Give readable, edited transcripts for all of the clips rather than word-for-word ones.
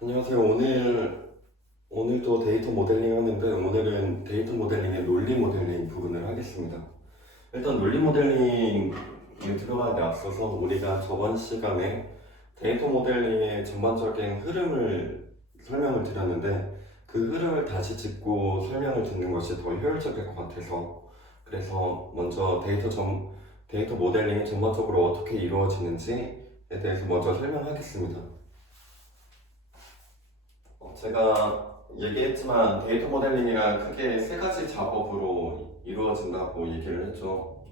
안녕하세요. 오늘도 데이터 모델링 하는데 오늘은 데이터 모델링의 논리 모델링 부분을 하겠습니다. 일단 논리 모델링에 들어가기 앞서서 우리가 저번 시간에 데이터 모델링의 전반적인 흐름을 설명을 드렸는데 그 흐름을 다시 짚고 설명을 듣는 것이 더 효율적일 것 같아서 그래서 먼저 데이터 모델링이 전반적으로 어떻게 이루어지는지에 대해서 먼저 설명하겠습니다. 제가 얘기했지만 데이터 모델링이란 크게 세 가지 작업으로 이루어진다고 얘기를 했죠.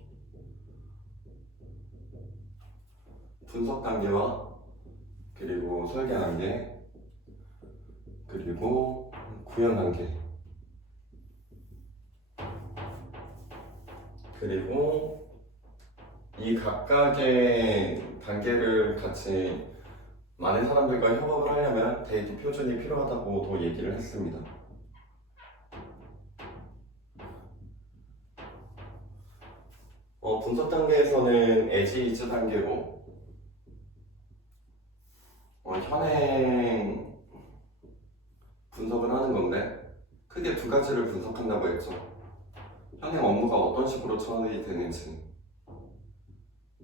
분석 단계와 그리고 설계 단계 그리고 구현 단계 그리고 이 각각의 단계를 같이 많은 사람들과 협업을 하려면 데이터 표준이 필요하다고도 얘기를 했습니다. 분석 단계에서는 as is 단계로 현행 분석을 하는 건데 크게 두 가지를 분석한다고 했죠. 현행 업무가 어떤 식으로 처리되는지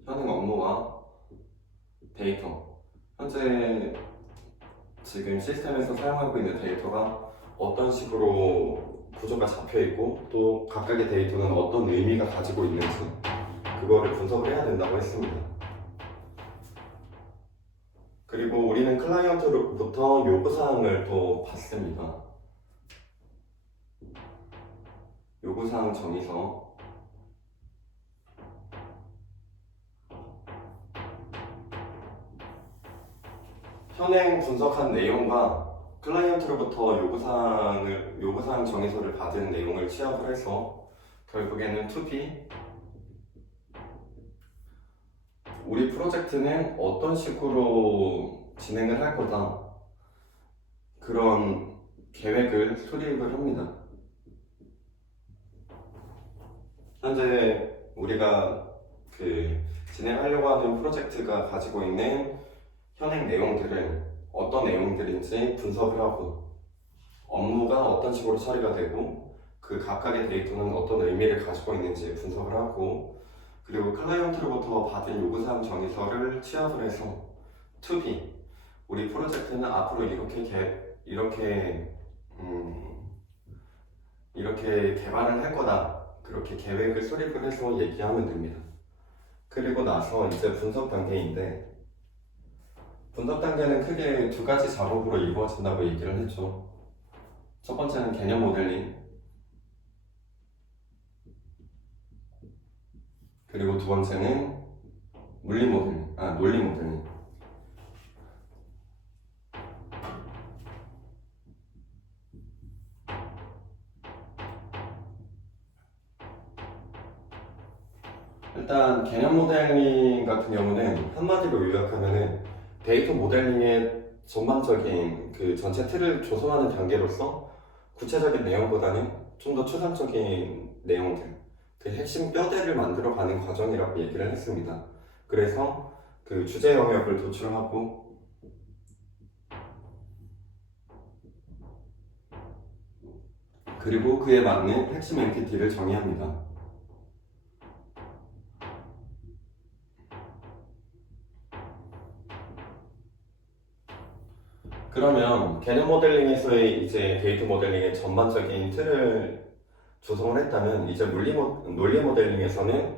현행 업무와 데이터 현재 지금 시스템에서 사용하고 있는 데이터가 어떤 식으로 구조가 잡혀있고 또 각각의 데이터는 어떤 의미가 가지고 있는지 그거를 분석을 해야 된다고 했습니다. 그리고 우리는 클라이언트로부터 요구사항을 또 받습니다. 요구사항 정의서 현행 분석한 내용과 클라이언트로부터 요구사항 정의서를 받은 내용을 취합을 해서 결국에는 to-B 우리 프로젝트는 어떤 식으로 진행을 할 거다 그런 계획을 수립을 합니다. 현재 우리가 진행하려고 하는 프로젝트가 가지고 있는 현행 내용들은 어떤 내용들인지 분석을 하고 업무가 어떤 식으로 처리가 되고 그 각각의 데이터는 어떤 의미를 가지고 있는지 분석을 하고 그리고 클라이언트로부터 받은 요구사항 정의서를 취합을 해서 to B 우리 프로젝트는 앞으로 이렇게 개발을 할 거다 그렇게 계획을 수립을 해서 얘기하면 됩니다. 그리고 나서 이제 분석 단계인데 분석 단계는 크게 두 가지 작업으로 이루어진다고 얘기를 했죠. 첫 번째는 개념 모델링 그리고 두 번째는 논리 모델링 일단 개념 모델링 같은 경우는 한마디로 요약하면은 데이터 모델링의 전반적인 그 전체 틀을 조성하는 단계로서 구체적인 내용보다는 좀 더 추상적인 내용들 그 핵심 뼈대를 만들어가는 과정이라고 얘기를 했습니다. 그래서 그 주제 영역을 도출하고 그리고 그에 맞는 핵심 엔티티를 정의합니다. 그러면 개념 모델링에서의 이제 데이터 모델링의 전반적인 틀을 조성을 했다면 이제 논리 모델링에서는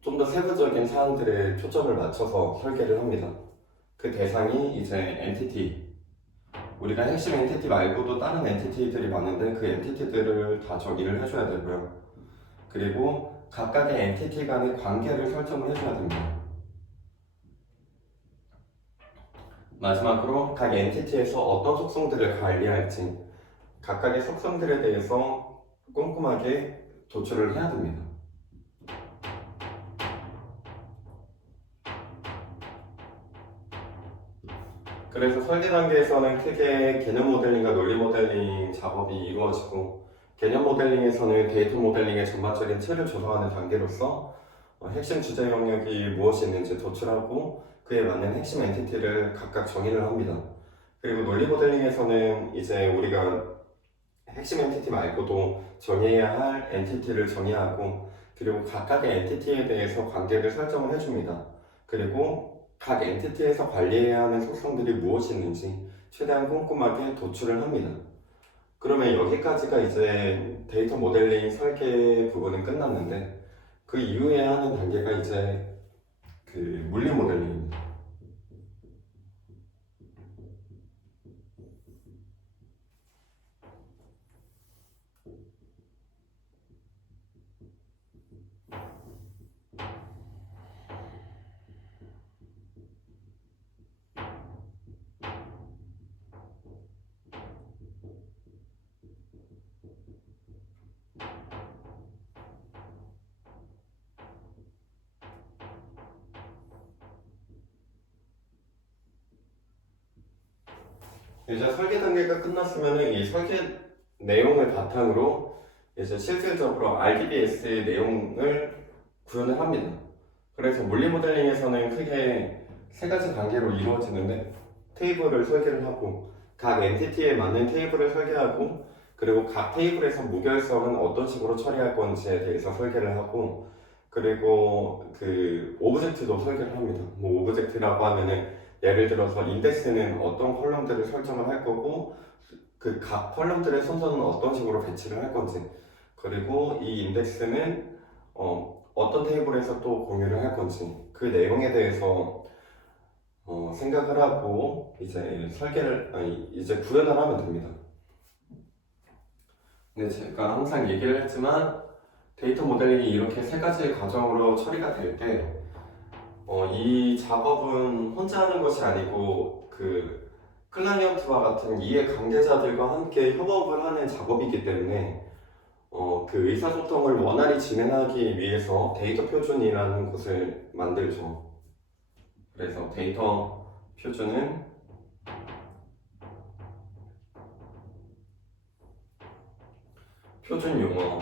좀 더 세부적인 사항들에 초점을 맞춰서 설계를 합니다. 그 대상이 이제 엔티티 우리가 핵심 엔티티 말고도 다른 엔티티들이 많은데 그 엔티티들을 다 정의를 해줘야 되고요. 그리고 각각의 엔티티 간의 관계를 설정을 해줘야 됩니다. 마지막으로 각 엔티티에서 어떤 속성들을 관리할지 각각의 속성들에 대해서 꼼꼼하게 도출을 해야 됩니다. 그래서 설계 단계에서는 크게 개념 모델링과 논리 모델링 작업이 이루어지고 개념 모델링에서는 데이터 모델링의 전반적인 틀을 조성하는 단계로서 핵심 주제 영역이 무엇이 있는지 도출하고 그에 맞는 핵심 엔티티를 각각 정의를 합니다. 그리고 논리 모델링에서는 이제 우리가 핵심 엔티티 말고도 정의해야 할 엔티티를 정의하고 그리고 각각의 엔티티에 대해서 관계를 설정을 해줍니다. 그리고 각 엔티티에서 관리해야 하는 속성들이 무엇이 있는지 최대한 꼼꼼하게 도출을 합니다. 그러면 여기까지가 이제 데이터 모델링 설계 부분은 끝났는데 그 이후에 하는 단계가 이제 그 물리 모델링입니다. 이제 설계 단계가 끝났으면 이 설계 내용을 바탕으로 이제 실질적으로 RDBS 내용을 구현을 합니다. 그래서 물리 모델링에서는 크게 세 가지 단계로 이루어지는데 테이블을 설계를 하고 각 엔티티에 맞는 테이블을 설계하고 그리고 각 테이블에서 무결성은 어떤 식으로 처리할 건지에 대해서 설계를 하고 그리고 그 오브젝트도 설계를 합니다. 뭐 오브젝트라고 하면은 예를 들어서 인덱스는 어떤 컬럼들을 설정을 할 거고 그 각 컬럼들의 순서는 어떤 식으로 배치를 할 건지 그리고 이 인덱스는 어떤 테이블에서 또 공유를 할 건지 그 내용에 대해서 생각을 하고 이제 설계를 아니 이제 구현을 하면 됩니다. 근데 제가 항상 얘기를 했지만 데이터 모델링이 이렇게 세 가지 과정으로 처리가 될 때 이 작업은 혼자 하는 것이 아니고 그 클라이언트와 같은 이해 관계자들과 함께 협업을 하는 작업이기 때문에 그 의사소통을 원활히 진행하기 위해서 데이터 표준이라는 것을 만들죠. 그래서 데이터 표준은 표준 용어,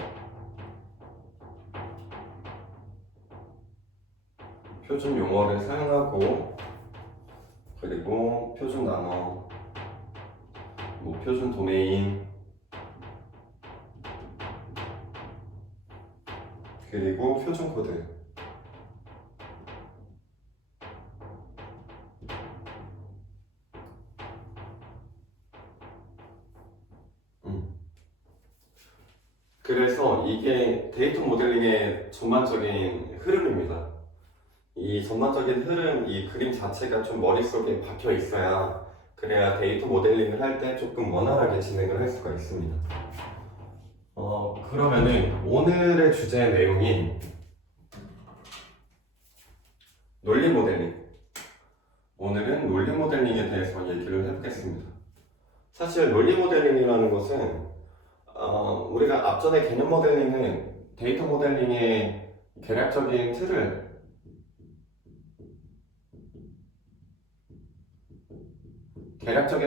표준 용어를 사용하고 그리고 표준 단어, 뭐 표준 도메인 그리고 표준 코드 그래서 이게 데이터 모델링의 전반적인 흐름입니다. 이 전반적인 흐름, 이 그림 자체가 좀 머릿속에 박혀 있어야 그래야 데이터 모델링을 할 때 조금 원활하게 진행을 할 수가 있습니다. 그러면은 오늘의 주제 내용인 논리 모델링. 오늘은 논리 모델링에 대해서 얘기를 해보겠습니다. 사실 논리 모델링이라는 것은 우리가 앞전에 개념 모델링은 데이터 모델링의 계략적인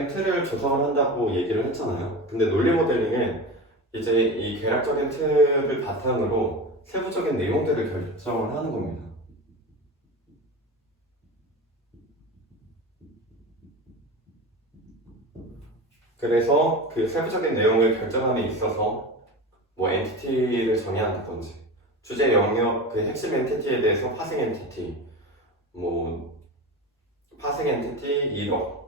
틀을 조성을 한다고 얘기를 했잖아요. 근데 논리 모델링은 이제 이 계략적인 틀을 바탕으로 세부적인 내용들을 결정을 하는 겁니다. 그래서 그 세부적인 내용을 결정함에 있어서 뭐 엔티티를 정의한다든지 주제 영역 그 핵심 엔티티에 대해서 파생 엔티티 뭐 파생 엔티티 1억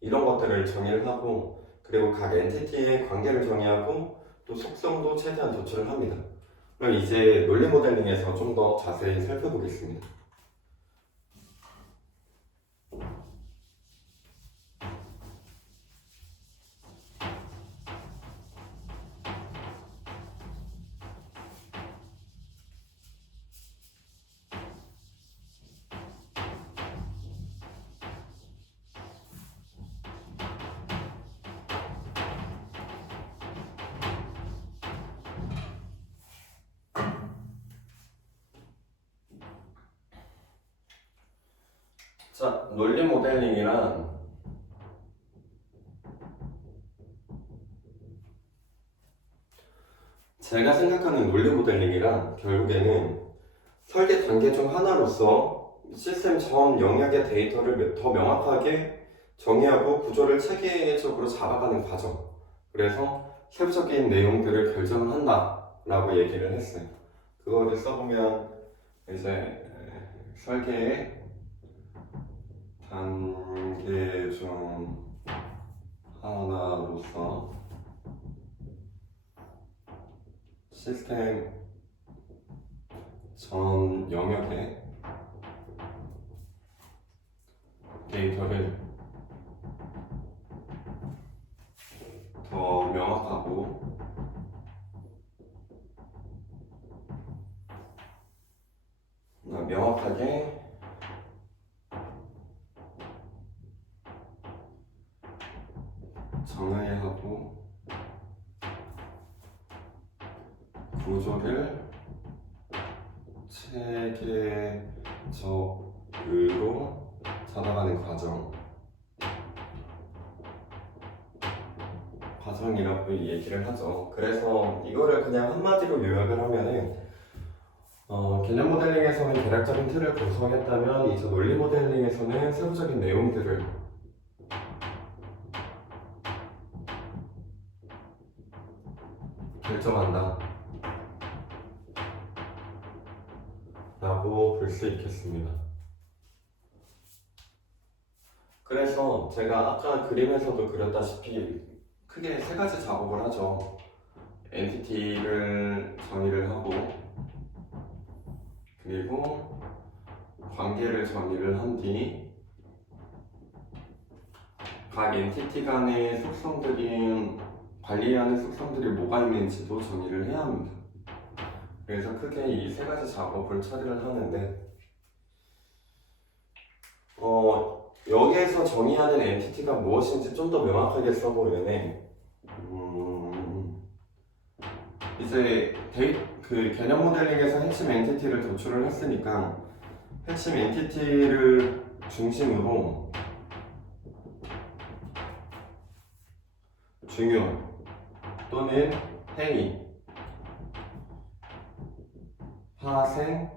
이런 것들을 정의를 하고 그리고 각 엔티티의 관계를 정의하고 또 속성도 최대한 도출을 합니다. 그럼 이제 논리 모델링에서 좀 더 자세히 살펴보겠습니다. 자, 논리 모델링이란 제가 생각하는 논리 모델링이란 결국에는 설계 단계 중 하나로서 시스템 전 영역의 데이터를 더 명확하게 정의하고 구조를 체계적으로 잡아가는 과정. 그래서 세부적인 내용들을 결정을 한다라고 얘기를 했어요. 그거를 써보면 이제 설계의 단계 중 하나로서 시스템 전 영역의 데이터를 더 명확하고 명확하게 정의하고 구조를 체계적으로 잡아가는 과정이라고 얘기를 하죠. 그래서 이거를 그냥 한마디로 요약을 하면은 개념 모델링에서는 대략적인 틀을 구성했다면 이제 논리 모델링에서는 세부적인 내용들을 결정한다 라고 볼 수 있겠습니다. 그래서 제가 아까 그림에서도 그렸다시피 크게 세 가지 작업을 하죠. 엔티티를 정의를 하고, 그리고 관계를 정의를 한 뒤 각 엔티티 간의 속성들이 관리하는 속성들이 뭐가 있는지도 정의를 해야 합니다. 그래서 크게 이 세 가지 작업을 처리를 하는데 여기에서 정의하는 엔티티가 무엇인지 좀 더 명확하게 써보면은 이제 그 개념 모델링에서 핵심 엔티티를 도출을 했으니까 핵심 엔티티를 중심으로 중요 또는 행위, 파생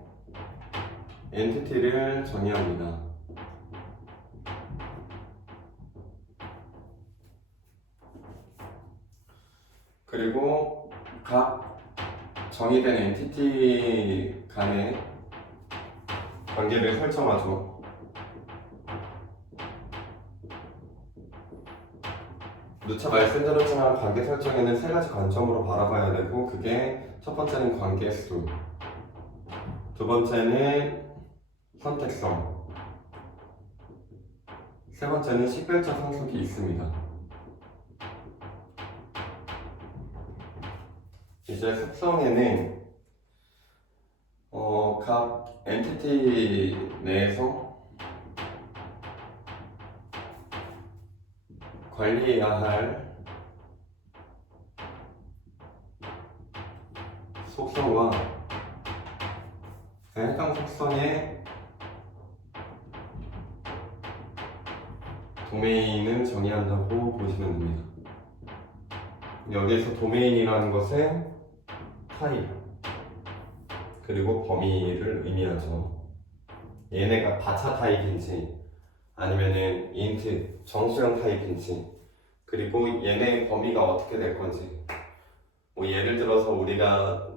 엔티티를 정의합니다. 그리고 각 정의된 엔티티 간의 관계를 설정하죠. 누차 말씀드렸지만 관계 설정에는 세 가지 관점으로 바라봐야 되고, 그게 첫 번째는 관계 수, 두 번째는 선택성, 세 번째는 식별적 상속이 있습니다. 이제 속성에는 각 엔티티 내에서 관리해야 할 속성과 해당 속성의 도메인을 정의한다고 보시면 됩니다. 여기에서 도메인이라는 것은 타입 그리고 범위를 의미하죠. 얘네가 가차 타입인지 아니면은 인트 정수형 타입인지, 그리고 얘네의 범위가 어떻게 될 건지, 뭐 예를 들어서 우리가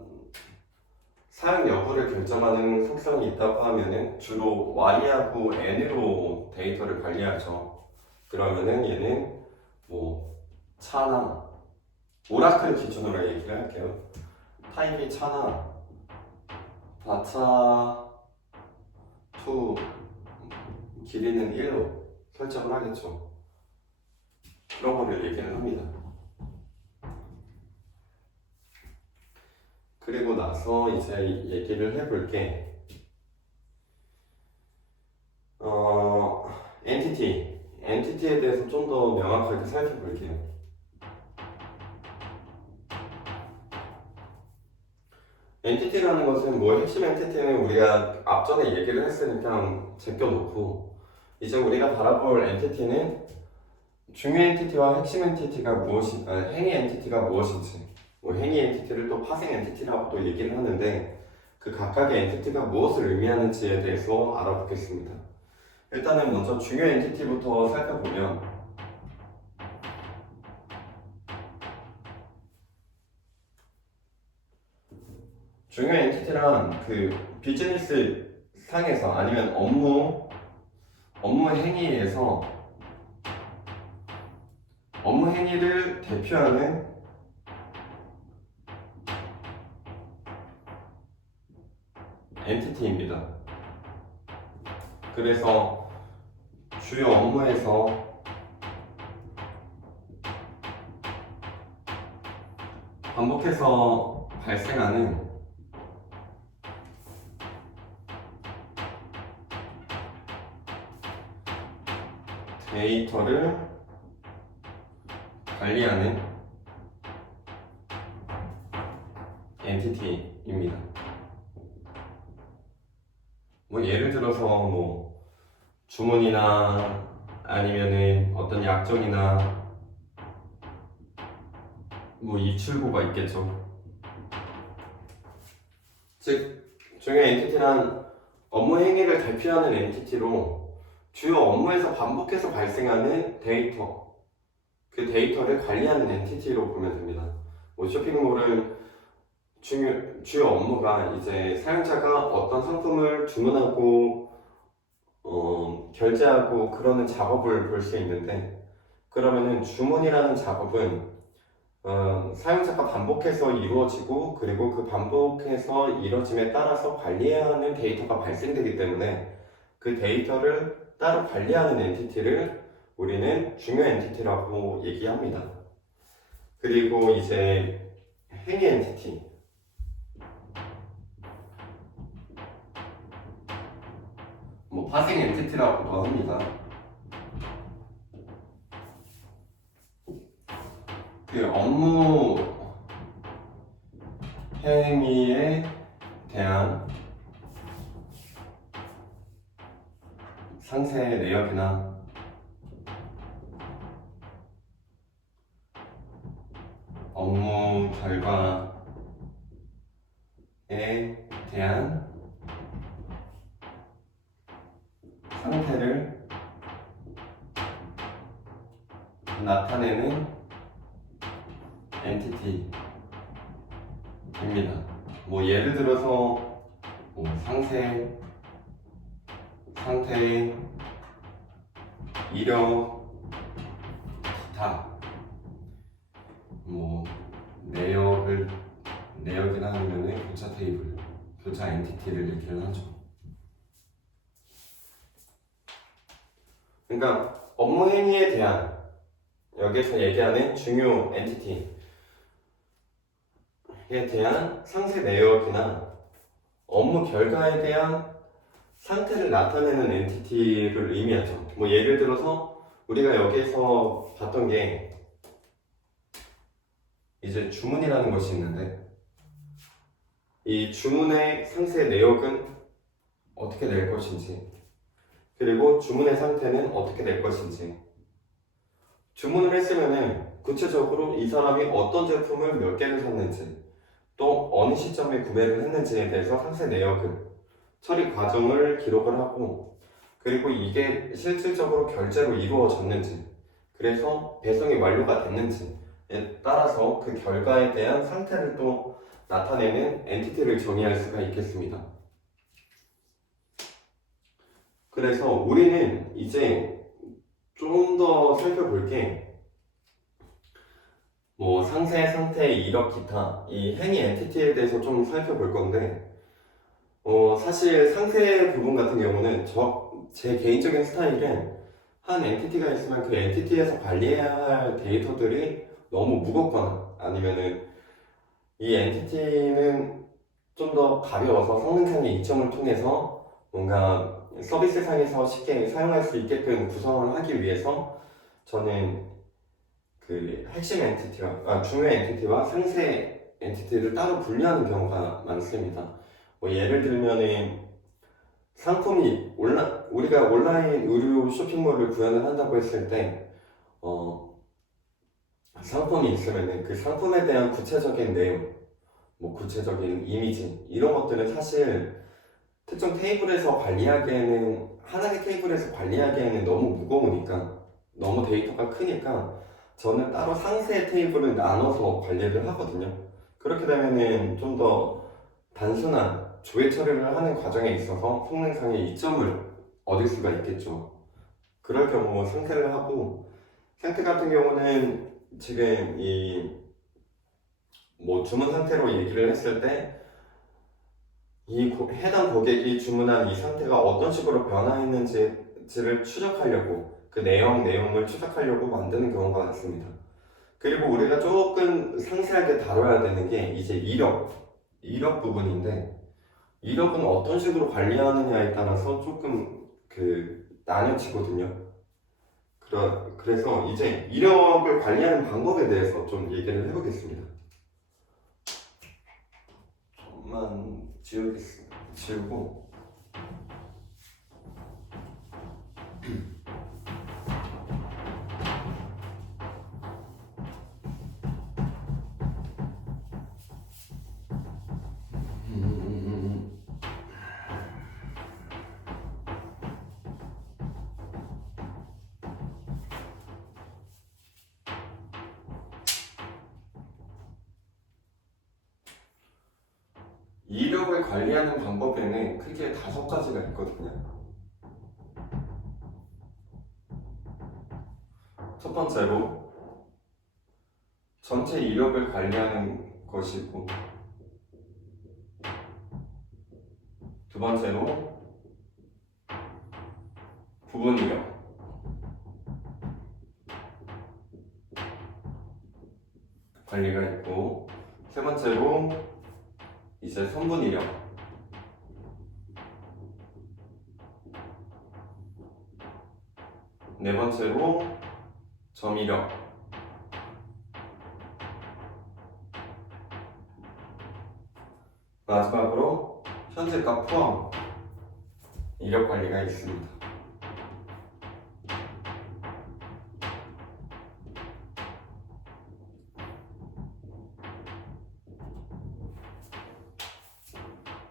사용 여부를 결정하는 속성이 있다고 하면은 주로 y하고 n으로 데이터를 관리하죠. 그러면은 얘는 뭐 차나 오라클 기준으로 얘기를 할게요. 타입이 차나 다차 2 길이는 1로 설정을 하겠죠. 그런 거를 얘기를 합니다. 그리고 나서 이제 얘기를 해볼게. 엔티티에 대해서 좀 더 명확하게 살펴볼게요. 엔티티라는 것은 뭐 핵심 엔티티는 우리가 앞전에 얘기를 했으니까 제껴놓고, 이제 우리가 바라볼 엔티티는 중요 엔티티와 핵심 엔티티가 행위 엔티티가 무엇인지, 뭐 행위 엔티티를 또 파생 엔티티라고 또 얘기를 하는데, 그 각각의 엔티티가 무엇을 의미하는지에 대해서 알아보겠습니다. 일단은 먼저 중요 엔티티부터 살펴보면 중요 엔티티란 그 비즈니스 상에서 아니면 업무 행위에서 업무 행위를 대표하는 엔티티입니다. 그래서 주요 업무에서 반복해서 발생하는 데이터를 관리하는 엔티티입니다. 뭐 예를 들어서 뭐 주문이나 아니면은 어떤 약정이나 뭐 이출고가 있겠죠. 즉 중요 엔티티란 업무 행위를 대표하는 엔티티로 주요 업무에서 반복해서 발생하는 데이터, 그 데이터를 관리하는 엔티티로 보면 됩니다. 뭐 쇼핑몰은 주요 업무가 이제 사용자가 어떤 상품을 주문하고 결제하고 그러는 작업을 볼 수 있는데, 그러면은 주문이라는 작업은 사용자가 반복해서 이루어지고, 그리고 그 반복해서 이루어짐에 따라서 관리해야 하는 데이터가 발생되기 때문에 그 데이터를 따로 관리하는 엔티티를 우리는 중요 엔티티라고 얘기합니다. 그리고 이제 행위 엔티티, 뭐 파생 엔티티라고도 합니다. 그 업무 행위에 대한 상세 내역이나 업무 결과에 대한 상태를 나타내는 엔티티입니다. 뭐 예를 들어서 뭐 상세, 상태, 이력, 기타, 뭐 내역이나 아니면은 교차 테이블, 교차 엔티티를 얘기를 하죠. 그러니까 업무 행위에 대한, 여기서 얘기하는 중요 엔티티에 대한 상세 내역이나 업무 결과에 대한 상태를 나타내는 엔티티를 의미하죠. 뭐 예를 들어서 우리가 여기서 봤던 게 이제 주문이라는 것이 있는데, 이 주문의 상세 내역은 어떻게 될 것인지, 그리고 주문의 상태는 어떻게 될 것인지, 주문을 했으면은 구체적으로 이 사람이 어떤 제품을 몇 개를 샀는지, 또 어느 시점에 구매를 했는지에 대해서 상세 내역을, 처리 과정을 기록을 하고, 그리고 이게 실질적으로 결제로 이루어졌는지, 그래서 배송이 완료가 됐는지에 따라서 그 결과에 대한 상태를 또 나타내는 엔티티를 정의할 수가 있겠습니다. 그래서 우리는 이제 좀 더 살펴볼 게, 뭐 상세, 상태, 이력, 기타, 이 행위 엔티티에 대해서 좀 살펴볼 건데, 사실 상세 부분 같은 경우는 제 개인적인 스타일은 한 엔티티가 있으면 그 엔티티에서 관리해야 할 데이터들이 너무 무겁거나, 아니면은 이 엔티티는 좀 더 가벼워서 성능상의 이점을 통해서 뭔가 서비스상에서 쉽게 사용할 수 있게끔 구성을 하기 위해서 저는 그 핵심 엔티티와 중요 엔티티와 상세 엔티티를 따로 분류하는 경우가 많습니다. 뭐 예를 들면은 상품이 우리가 온라인 의류 쇼핑몰을 구현을 한다고 했을 때 상품이 있으면은 그 상품에 대한 구체적인 내용, 뭐 구체적인 이미지 이런 것들은 사실 특정 테이블에서 관리하기에는 하나의 테이블에서 관리하기에는 너무 무거우니까 너무 데이터가 크니까 저는 따로 상세 테이블을 나눠서 관리를 하거든요. 그렇게 되면은 좀 더 단순한 조회 처리를 하는 과정에 있어서 성능상의 이점을 얻을 수가 있겠죠. 그럴 경우 상태를 하고 상태 같은 경우는 지금 이 뭐 주문 상태로 얘기를 했을 때 이 해당 고객이 주문한 이 상태가 어떤 식으로 변화했는지를 추적하려고 그 내용을 추적하려고 만드는 경우가 많습니다. 그리고 우리가 조금 상세하게 다뤄야 되는 게 이제 이력 부분인데 이력은 어떤 식으로 관리하느냐에 따라서 조금 나뉘어지거든요. 그래서 이제 이력을 관리하는 방법에 대해서 좀 얘기를 해보겠습니다. 좀만 지우고 이력을 관리하는 방법에는 크게 5가지가 있거든요. 첫 번째로 전체 이력을 관리하는 것이고, 두 번째로 부분 이력, 관리가 있고, 세 번째로 이제 선분 이력, 네 번째로 점 이력, 마지막으로 현재가 포함 이력 관리가 있습니다.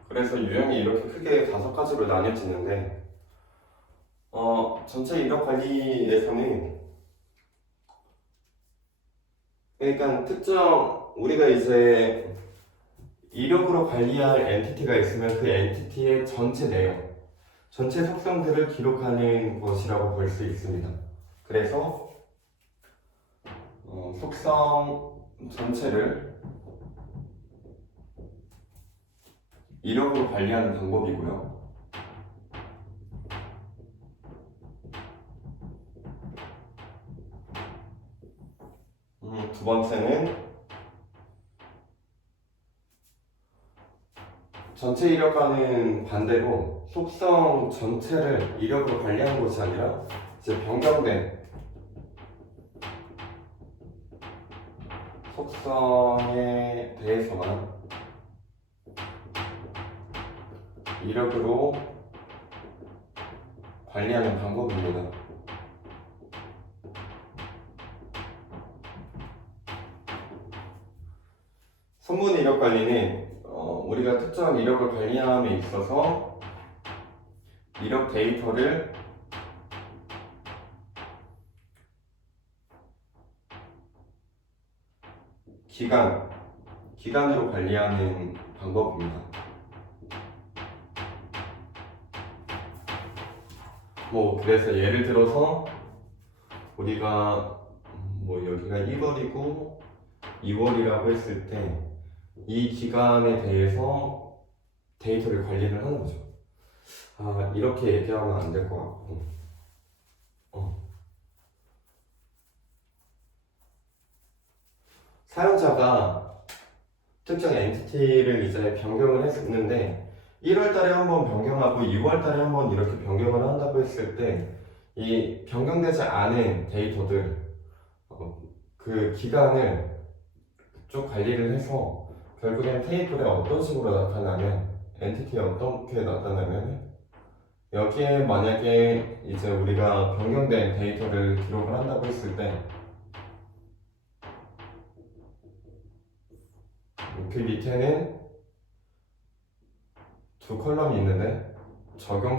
그래서 유형이 이렇게 크게 5가지로 나뉘어지는데 전체 이력 관리에서는 그러니까 특정 우리가 이제 이력으로 관리할 엔티티가 있으면 그 엔티티의 전체 내용, 전체 속성들을 기록하는 것이라고 볼 수 있습니다. 그래서 속성 전체를 이력으로 관리하는 방법이고요. 두 번째는 전체 이력과는 반대로 속성 전체를 이력으로 관리하는 것이 아니라 이제 변경된 속성에 대해서만 이력으로 관리하는 방법입니다. 선분 이력 관리는 우리가 특정 이력을 관리함에 있어서 이력 데이터를 기간으로 관리하는 방법입니다. 그래서 예를 들어서 우리가 여기가 1월이고 2월이라고 했을 때 이 기간에 대해서 데이터를 관리를 하는 거죠. 이렇게 얘기하면 안 될 것 같고 사용자가 특정 엔티티를 이제 변경을 했는데 1월 달에 한번 변경하고 2월 달에 한번 이렇게 변경을 한다고 했을 때 이 변경되지 않은 데이터들 그 기간을 쭉 관리를 해서 결국엔 테이블에 어떤 식으로 나타나면 엔티티에 어떻게 나타나면 여기에 만약에 이제 우리가 변경된 데이터를 기록을 한다고 했을 때 그 밑에는 두 컬럼이 있는데 적용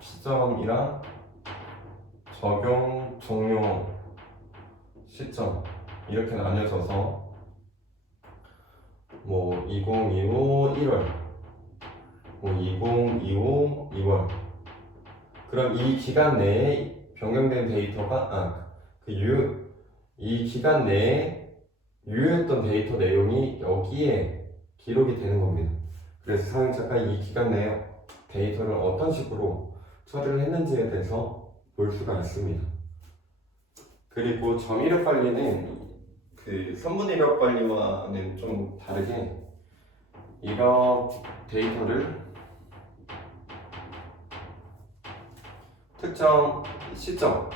시점이랑 적용 종료 시점 이렇게 나뉘어져서 뭐 2025 1월, 뭐 2025 2월. 그럼 이 기간 내에 변경된 데이터가 이 기간 내에 유효했던 데이터 내용이 여기에 기록이 되는 겁니다. 그래서 사용자가 이 기간 내에 데이터를 어떤 식으로 처리를 했는지에 대해서 볼 수가 있습니다. 그리고 점이력 관리는 그 선분 이력 관리와는 좀 다르게 이력 데이터를 특정 시점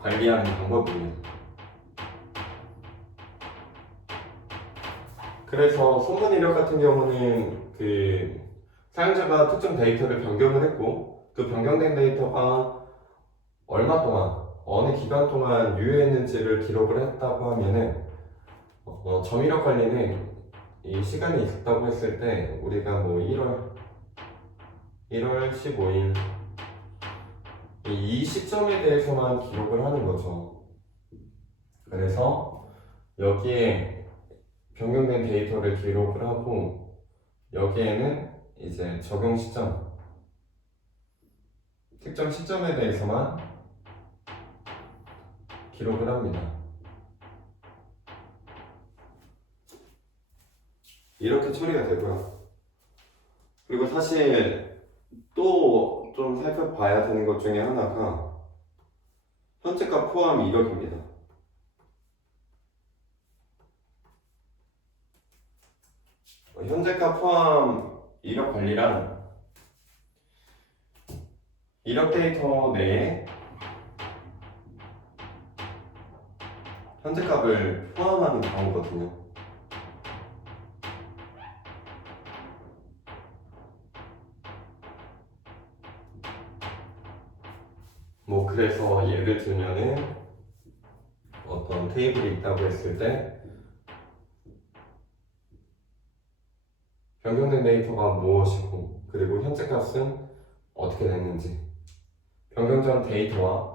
관리하는 방법입니다. 그래서 선분 이력 같은 경우는 그 사용자가 특정 데이터를 변경을 했고 그 변경된 데이터가 얼마 동안 어느 기간 동안 유효했는지를 기록을 했다고 하면은 점이력 관리는 이 시간이 있다고 했을 때 우리가 뭐 1월 15일 이 시점에 대해서만 기록을 하는 거죠. 그래서 여기에 변경된 데이터를 기록을 하고 여기에는 이제 적용 시점 특정 시점에 대해서만 기록을 합니다. 이렇게 처리가 되고요. 그리고 사실 또 좀 살펴봐야 되는 것 중에 하나가 현재가 포함 이력입니다. 현재가 포함 이력 관리란 이력 데이터 내에 현재 값을 포함하는 경우거든요. 뭐 그래서 예를 들면은 어떤 테이블이 있다고 했을 때 변경된 데이터가 무엇이고 그리고 현재 값은 어떻게 됐는지 변경 전 데이터와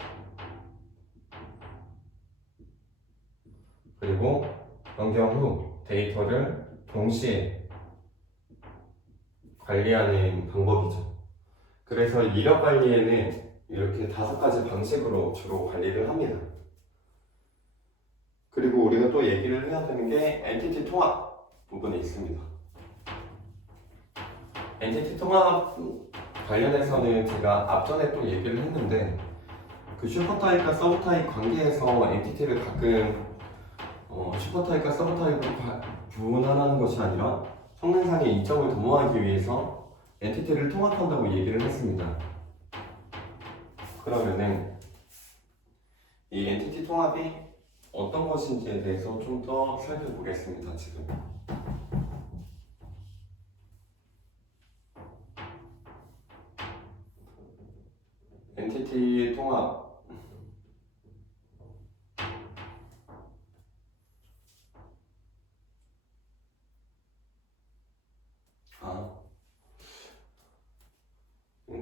그리고 변경 후 데이터를 동시에 관리하는 방법이죠. 그래서 이력 관리에는 이렇게 5가지 방식으로 주로 관리를 합니다. 그리고 우리가 또 얘기를 해야 되는 게 엔티티 통합 부분에 있습니다. 엔티티 통합 관련해서는 제가 앞전에 또 얘기를 했는데 그 슈퍼타입과 서브타입 관계에서 엔티티를 가끔 슈퍼타입과 서브타입으로 분할하는 것이 아니라 성능상의 이점을 도모하기 위해서 엔티티를 통합한다고 얘기를 했습니다. 그러면은 이 엔티티 통합이 어떤 것인지에 대해서 좀 더 살펴보겠습니다. 지금 엔티티 통합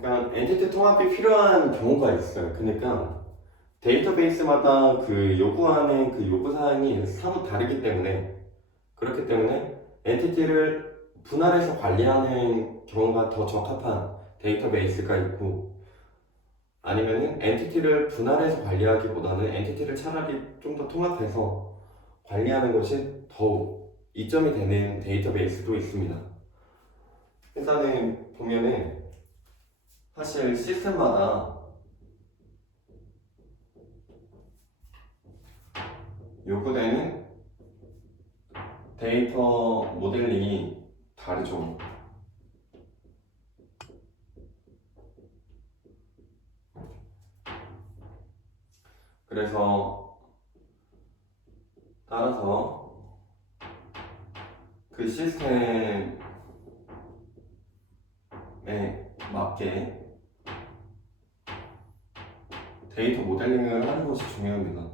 그러니까 엔티티 통합이 필요한 경우가 있어요. 그러니까 데이터베이스마다 그 요구하는 그 요구사항이 사뭇 다르기 때문에 그렇기 때문에 엔티티를 분할해서 관리하는 경우가 더 적합한 데이터베이스가 있고 아니면은 엔티티를 분할해서 관리하기보다는 엔티티를 차라리 좀 더 통합해서 관리하는 것이 더욱 이점이 되는 데이터베이스도 있습니다. 일단은 보면은 사실 시스템마다 요구되는 데이터 모델링이 다르죠. 그래서 따라서 그 시스템에 맞게 데이터 모델링을 하는 것이 중요합니다.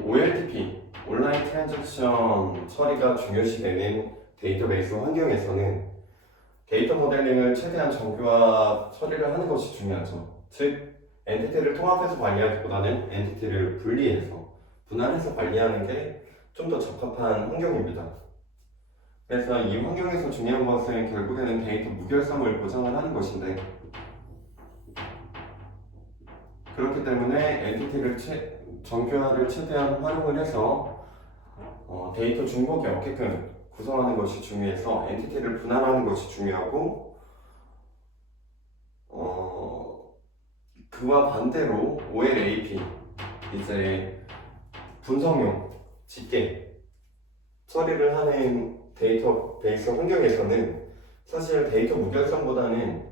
OLTP, 온라인 트랜잭션 처리가 중요시되는 데이터베이스 환경에서는 데이터 모델링을 최대한 정교화 처리를 하는 것이 중요하죠. 즉, 엔티티를 통합해서 관리하기보다는 엔티티를 분리해서, 분할해서 관리하는 게 좀 더 적합한 환경입니다. 그래서 이 환경에서 중요한 것은 결국에는 데이터 무결성을 보장을 하는 것인데, 그렇기 때문에 엔티티를 정교화를 최대한 활용을 해서 데이터 중복이 없게끔 구성하는 것이 중요해서 엔티티를 분할하는 것이 중요하고, 그와 반대로 OLAP, 이제 분석용 집계 처리를 하는 데이터베이스 환경에서는 사실 데이터 무결성보다는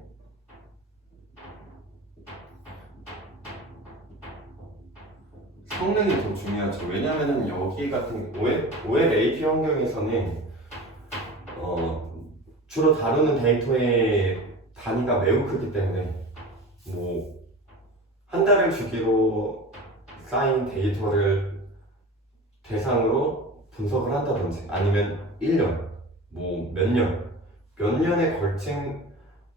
성능이 더 중요하죠. 왜냐하면 여기 같은 OLAP 환경에서는 주로 다루는 데이터의 단위가 매우 크기 때문에 한 달을 주기로 쌓인 데이터를 대상으로 분석을 한다든지 아니면 1년, 몇 년에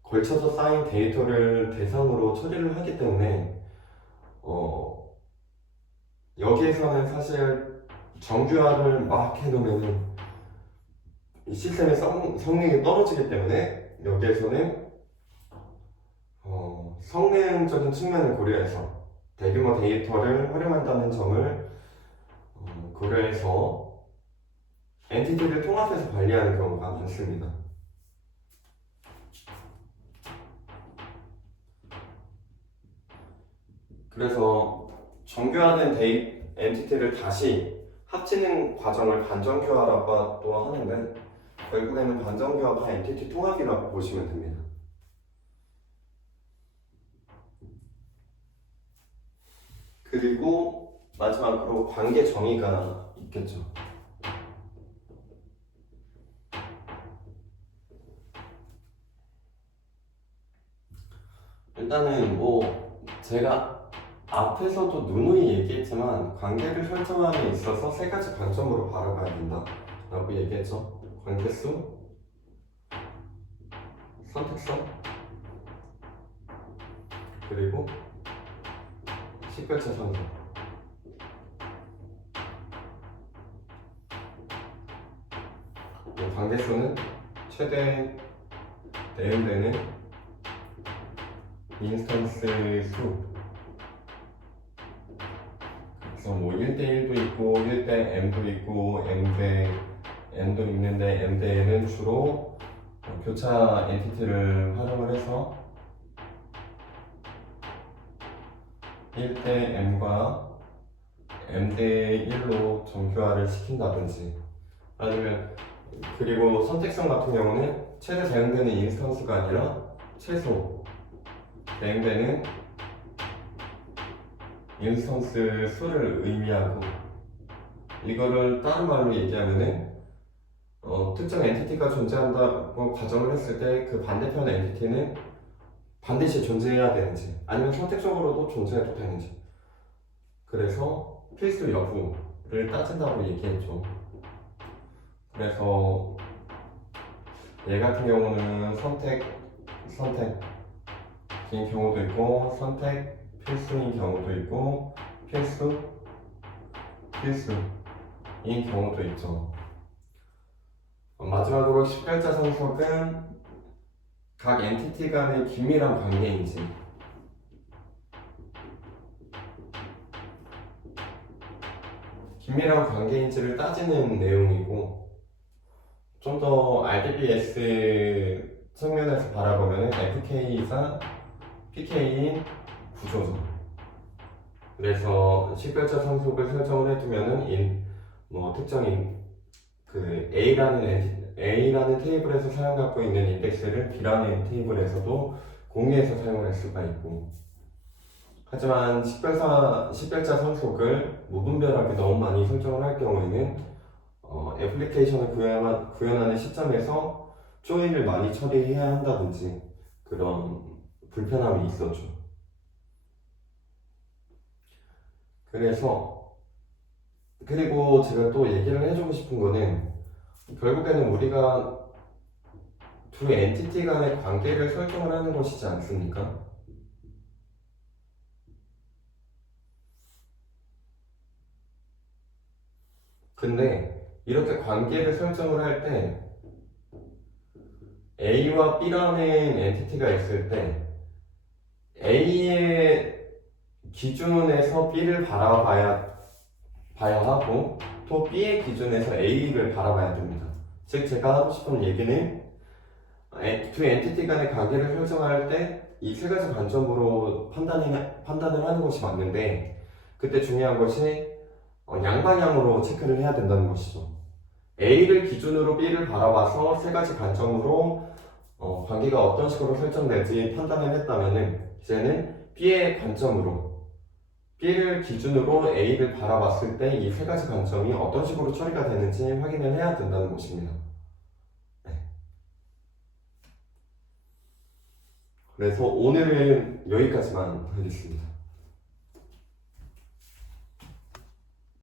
걸쳐서 쌓인 데이터를 대상으로 처리를 하기 때문에 여기에서는 사실 정규화를 막 해놓으면 이 시스템의 성능이 떨어지기 때문에 여기에서는 성능적인 측면을 고려해서 대규모 데이터를 활용한다는 점을 고려해서 엔티티를 통합해서 관리하는 경우가 많습니다. 그래서 정교화된 엔티티를 다시 합치는 과정을 반정교화라고 하는데, 결국에는 반정교화가 엔티티 통합이라고 보시면 됩니다. 그리고 마지막으로 관계 정의가 있겠죠. 일단은 제가 앞에서도 누누이 얘기했지만 관계를 설정함에 있어서 세 가지 관점으로 바라봐야 된다 라고 얘기했죠. 관계수, 선택성, 그리고 식별체 상성. 관계수는 최대 내용되는 인스턴스 수. 그래서 1대1도 있고 1대 m도 있고 m도 있는데 m대에는 주로 교차 엔티티를 활용을 해서 1대 m과 m대 1로 정교화를 시킨다든지, 아니면 그리고 선택성 같은 경우는 최대 사용되는 인스턴스가 아니라 최소 사용되는 인스턴스 수를 의미하고, 이거를 다른 말로 얘기하면은 특정 엔티티가 존재한다고 가정을 했을 때 그 반대편 엔티티는 반드시 존재해야 되는지 아니면 선택적으로도 존재해도 되는지, 그래서 필수 여부를 따진다고 얘기했죠. 그래서 얘 같은 경우는 선택인 경우도 있고 선택 필수인 경우도 있고 필수인 경우도 있죠. 마지막으로 식별자 상속은 각 엔티티 간의 긴밀한 관계인지를 따지는 내용이고, 좀 더 RDBS 측면에서 바라보면 FK가 PK인 구조죠. 그래서 식별자 상속을 설정을 해두면은 특정인 A라는 테이블에서 사용하고 있는 인덱스를 B라는 테이블에서도 공유해서 사용할 수가 있고, 하지만 식별자 상속을 무분별하게 너무 많이 설정을 할 경우에는 애플리케이션을 구현하는 시점에서 조인을 많이 처리해야 한다든지 그런 불편함이 있었죠. 그래서 그리고 제가 또 얘기를 해주고 싶은 거는 결국에는 우리가 두 엔티티 간의 관계를 설정을 하는 것이지 않습니까? 근데 이렇게 관계를 설정을 할 때 A와 B라는 엔티티가 있을 때 A의 기준에서 B를 봐야 하고 또 B의 기준에서 A를 바라봐야 됩니다. 즉 제가 하고 싶은 얘기는 두 엔티티 간의 관계를 설정할 때 이 세 가지 관점으로 판단을 하는 것이 맞는데 그때 중요한 것이 양방향으로 체크를 해야 된다는 것이죠. A를 기준으로 B를 바라봐서 세 가지 관점으로 관계가 어떤 식으로 설정될지 판단을 했다면은 이제는 B의 관점으로 B를 기준으로 A를 바라봤을 때 이 세 가지 관점이 어떤 식으로 처리가 되는지 확인을 해야 된다는 것입니다. 네. 그래서 오늘은 여기까지만 하겠습니다.